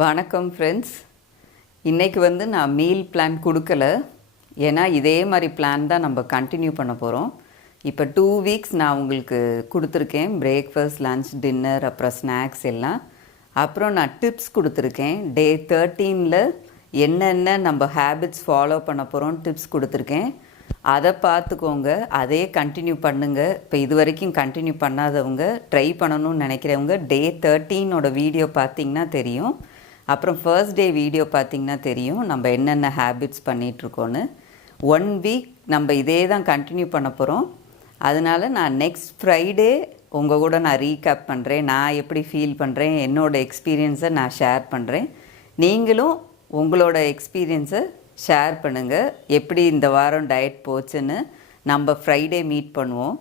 வணக்கம் ஃப்ரெண்ட்ஸ். இன்றைக்கி நான் மீல் பிளான் கொடுக்கல. ஏன்னா இதே மாதிரி பிளான் தான் நம்ம கண்டினியூ பண்ண போகிறோம். இப்போ 2 வீக்ஸ் நான் உங்களுக்கு கொடுத்துருக்கேன். பிரேக்ஃபாஸ்ட், லன்ச், டின்னர், அப்புறம் ஸ்நாக்ஸ் எல்லாம். அப்புறம் நான் டிப்ஸ் கொடுத்துருக்கேன். டே 13ல் என்னென்ன நம்ம ஹேபிட்ஸ் ஃபாலோ பண்ண போகிறோம் டிப்ஸ் கொடுத்துருக்கேன். அதை பார்த்துக்கோங்க, அதே கண்டினியூ பண்ணுங்கள். இப்போ இது வரைக்கும் கண்டினியூ பண்ணாதவங்க, ட்ரை பண்ணணும்னு நினைக்கிறவங்க டே 13ஓட வீடியோ பார்த்திங்கன்னா தெரியும். அப்புறம் ஃபர்ஸ்ட் டே வீடியோ பார்த்திங்கன்னா தெரியும் நம்ம என்னென்ன ஹேபிட்ஸ் பண்ணிகிட்ருக்கோன்னு. 1 வீக் நம்ம இதே தான் கண்டினியூ பண்ண போகிறோம். அதனால் நான் நெக்ஸ்ட் ஃப்ரைடே உங்கள் கூட நான் ரீகேப் பண்ணுறேன். நான் எப்படி ஃபீல் பண்ணுறேன், என்னோடய எக்ஸ்பீரியன்ஸை நான் ஷேர் பண்ணுறேன். நீங்களும் உங்களோட எக்ஸ்பீரியன்ஸை ஷேர் பண்ணுங்கள். எப்படி இந்த வாரம் டயட் போச்சுன்னு நம்ம ஃப்ரைடே மீட் பண்ணுவோம்.